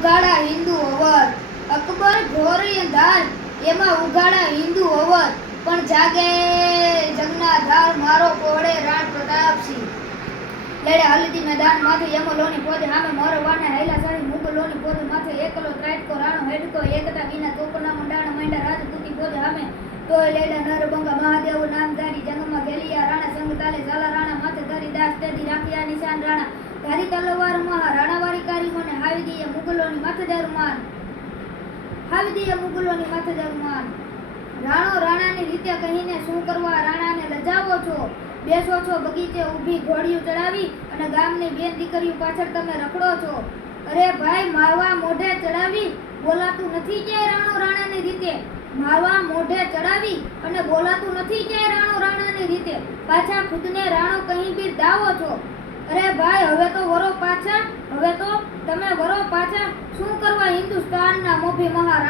ઉગાડા હિન્દુ અવર, અકબર ઘોર અંધાર એમાં ઉગાડા હિન્દુ અવર, પણ જાગે જગના ધાર મારો કોડે રાણ પ્રતાપસિંહ. લેડે હલદી મેદાન માથે યમો લોની પોદે હામે મોર વાને હેલા સારી મુગ લોની પોદે માથે એકલો ત્રાટકો રાણો હેડકો એકતા વિના તોપના મંડાણ માંડા રાજપૂતી પોદે હામે તોય લેડા નરબંગા મહાદેવ નામધારી જંગમાં ગેલિયા રાણા સંગ તાલે ઝાલા રાણા માથે ધરી દાસ તેદી રાખ્યા નિશાન રાણા ધારી તલવાર મહા રાણાવારી કારી મને હાવી દીએ મુગલોની માથે દરમાન, હાવી દીએ મુગલોની માથે દરમાન. રાણો રાણાની રીતે કહીને શું કરવા રાણાને લજાવો છો, બેસો છો બગીચે ઊભી ઘોડિયું ચડાવી અને ગામની બેન દીકરીઓ પાછળ તમે રખડો છો. અરે ભાઈ માવા મોઢે ચડાવી બોલાતું નથી કે રાણો રાણાની રીતે, માવા મોઢે ચડાવી અને બોલાતું નથી કે રાણો રાણાની રીતે, પાછા ખુદને રાણો કહી બી દાવો છો. અરે ભાઈ હવે તો વરો પાછા, હવે તો તમે વરો પાછા શું કરવા હિન્દુસ્તાનના મોભી મહારાણા